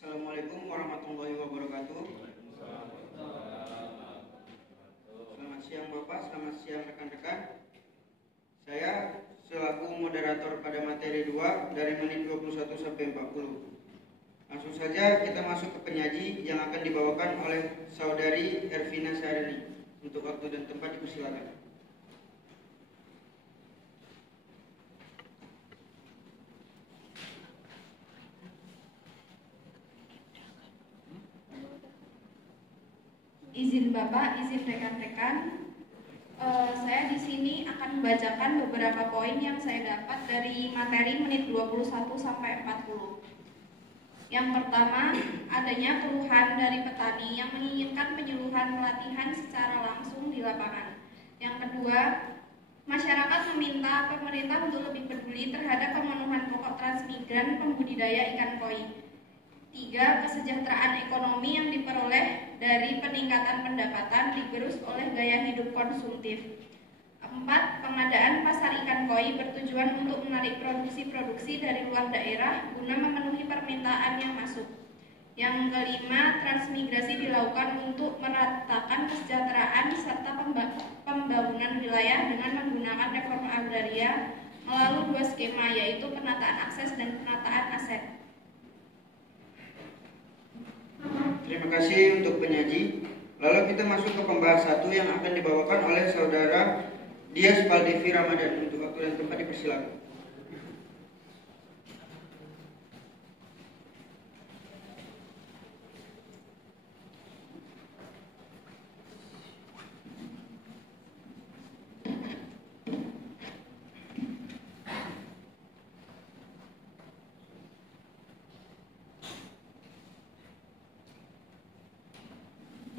Assalamualaikum warahmatullahi wabarakatuh. Selamat siang Bapak, selamat siang rekan-rekan. Saya selaku moderator pada materi 2 dari menit 21 sampai 40. Langsung saja kita masuk ke penyaji yang akan dibawakan oleh Saudari Ervina Syahrini. Untuk waktu dan tempat dipersilakan. Izin Bapak, izin rekan-rekan, saya di sini akan membacakan beberapa poin yang saya dapat dari materi menit 21 sampai 40. Yang pertama, adanya keluhan dari petani yang menginginkan penyuluhan pelatihan secara langsung di lapangan. Yang kedua, masyarakat meminta pemerintah untuk lebih peduli terhadap pemenuhan pokok transmigran pembudidaya ikan koi. 3. Kesejahteraan ekonomi yang diperoleh dari peningkatan pendapatan digerus oleh gaya hidup konsumtif. 4. Pengadaan pasar ikan koi bertujuan untuk menarik produksi-produksi dari luar daerah guna memenuhi permintaan yang masuk. Yang kelima, transmigrasi dilakukan untuk meratakan kesejahteraan serta pembangunan wilayah dengan menggunakan reforma agraria melalui 2 skema, yaitu penataan akses dan penataan aset. Terima kasih untuk penyaji. Lalu kita masuk ke pembahas 1 yang akan dibawakan oleh Saudara Dias Valdevi Ramadan. Untuk waktu dan tempat dipersilakan.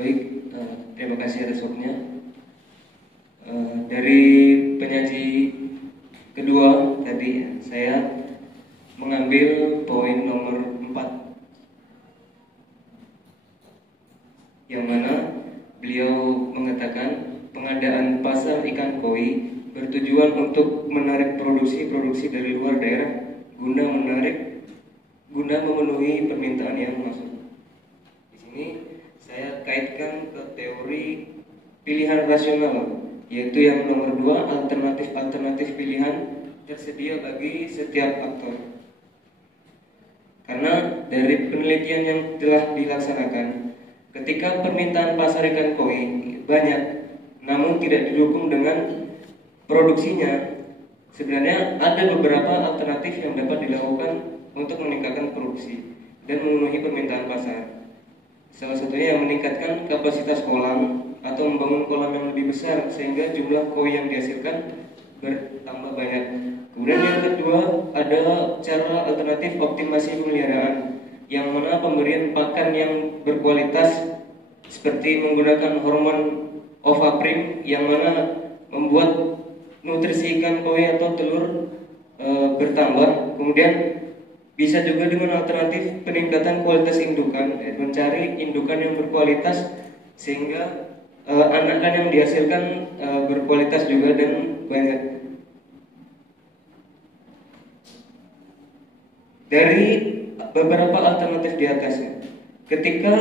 Baik, terima kasih atas waktunya. Dari penyaji kedua tadi saya mengambil poin nomor 4, yang mana beliau mengatakan pengadaan pasar ikan koi bertujuan untuk menarik produksi dari luar daerah guna memenuhi permintaan yang masuk. Di sini saya kaitkan ke teori pilihan rasional, yaitu yang nomor 2, alternatif pilihan tersedia bagi setiap aktor. Karena dari penelitian yang telah dilaksanakan, ketika permintaan pasar ikan koi banyak namun tidak didukung dengan produksinya, sebenarnya ada beberapa alternatif yang dapat dilakukan untuk meningkatkan produksi dan memenuhi permintaan pasar. Salah satunya yang meningkatkan kapasitas kolam atau membangun kolam yang lebih besar sehingga jumlah koi yang dihasilkan bertambah banyak. Kemudian yang kedua adalah cara alternatif optimasi pemeliharaan, yang mana pemberian pakan yang berkualitas seperti menggunakan hormon ovaprim yang mana membuat nutrisi ikan koi atau telur bertambah. Kemudian bisa juga dengan alternatif peningkatan kualitas indukan, mencari indukan yang berkualitas sehingga anakan yang dihasilkan berkualitas juga dan banyak. Dari beberapa alternatif di atasnya, ketika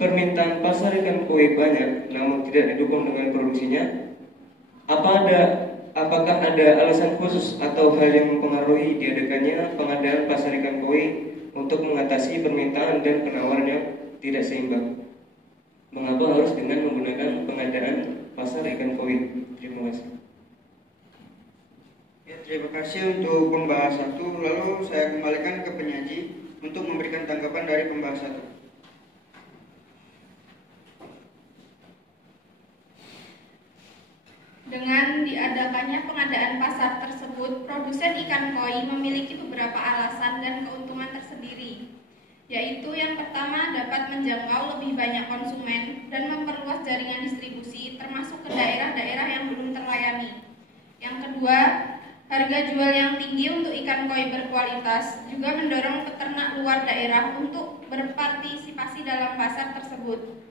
permintaan pasar ikan koi banyak namun tidak didukung dengan produksinya, apakah ada alasan khusus atau hal yang mempengaruhi diadakannya pengadaan pasar ikan koi untuk mengatasi permintaan dan penawaran yang tidak seimbang? Mengapa harus dengan menggunakan pengadaan pasar ikan koi? Terima kasih. Ya, terima kasih untuk pembahas 1. Lalu saya kembalikan ke penyaji untuk memberikan tanggapan dari pembahas 1. Dengan diadakannya pengadaan pasar tersebut, produsen ikan koi memiliki beberapa alasan dan keuntungan tersendiri, yaitu yang pertama dapat menjangkau lebih banyak konsumen dan memperluas jaringan distribusi termasuk ke daerah-daerah yang belum terlayani. Yang kedua, harga jual yang tinggi untuk ikan koi berkualitas juga mendorong peternak luar daerah untuk berpartisipasi dalam pasar tersebut.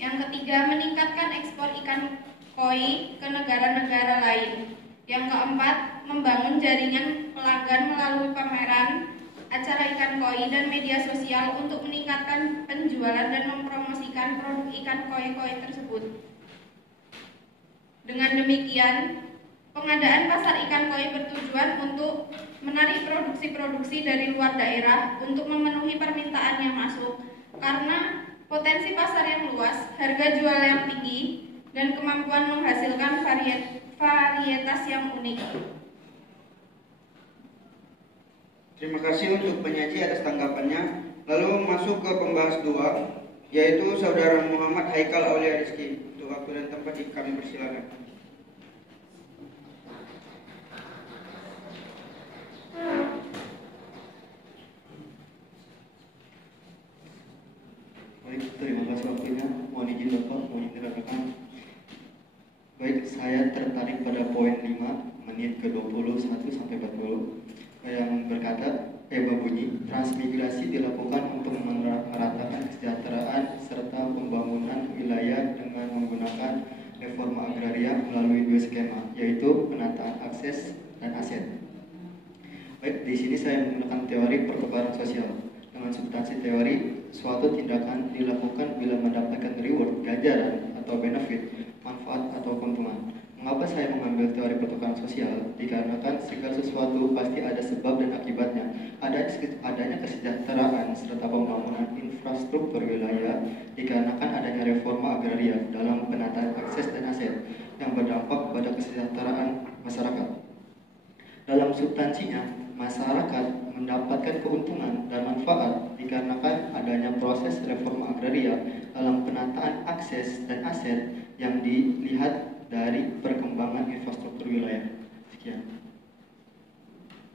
Yang ketiga, meningkatkan ekspor ikan koi ke negara-negara lain. Yang keempat, membangun jaringan pelanggan melalui pameran acara ikan koi dan media sosial untuk meningkatkan penjualan dan mempromosikan produk ikan koi tersebut. Dengan demikian, pengadaan pasar ikan koi bertujuan untuk menarik produksi-produksi dari luar daerah untuk memenuhi permintaan yang masuk karena potensi pasar yang luas, harga jual yang tinggi, dan kemampuan menghasilkan varietas yang unik. Terima kasih untuk penyaji atas tanggapannya. Lalu masuk ke pembahas 2, yaitu Saudara Muhammad Haikal Aulia Rizky. Untuk waktu dan tempat kami persilakan. Baik, terima kasih waktunya. Mohon izin Bapak, mohon izin rekan. Baik, saya tertarik pada poin 5, menit ke-21 sampai 40 yang berbunyi, transmigrasi dilakukan untuk meratakan kesejahteraan serta pembangunan wilayah dengan menggunakan reforma agraria melalui 2 skema, yaitu penataan akses dan aset. Baik, di sini saya menggunakan teori pertukaran sosial. Dengan substansi teori, suatu tindakan dilakukan bila mendapatkan reward, ganjaran, atau benefit, manfaat, atau keuntungan. Mengapa saya mengambil teori pertukaran sosial? Dikarenakan segala sesuatu pasti ada sebab dan akibatnya. Adanya kesejahteraan serta pembangunan infrastruktur wilayah dikarenakan adanya reforma agraria dalam penataan akses dan aset yang berdampak pada kesejahteraan masyarakat. Dalam substansinya, masyarakat mendapatkan keuntungan dan manfaat dikarenakan adanya proses reforma agraria dalam penataan akses dan aset yang dilihat dari perkembangan infrastruktur wilayah. Sekian.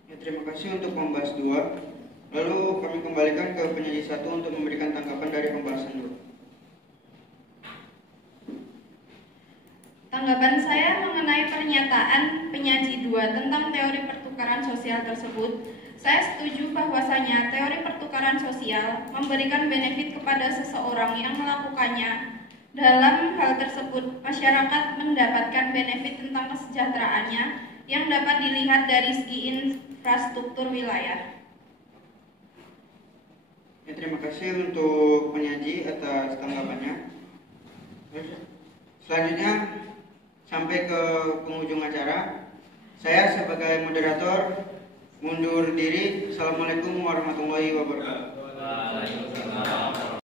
Ya, terima kasih untuk pembahas 2. Lalu kami kembalikan ke penyaji 1 untuk memberikan tanggapan dari pembahasan 2. Tanggapan saya mengenai pernyataan penyaji 2 tentang teori pertukaran sosial tersebut, saya setuju bahwasanya teori pertukaran sosial memberikan benefit kepada seseorang yang melakukannya. Dalam hal tersebut, masyarakat mendapatkan benefit tentang kesejahteraannya yang dapat dilihat dari segi infrastruktur wilayah. Ya, terima kasih untuk penyaji atas tanggapannya. Selanjutnya, sampai ke penghujung acara, saya sebagai moderator mundur diri. Assalamualaikum warahmatullahi wabarakatuh.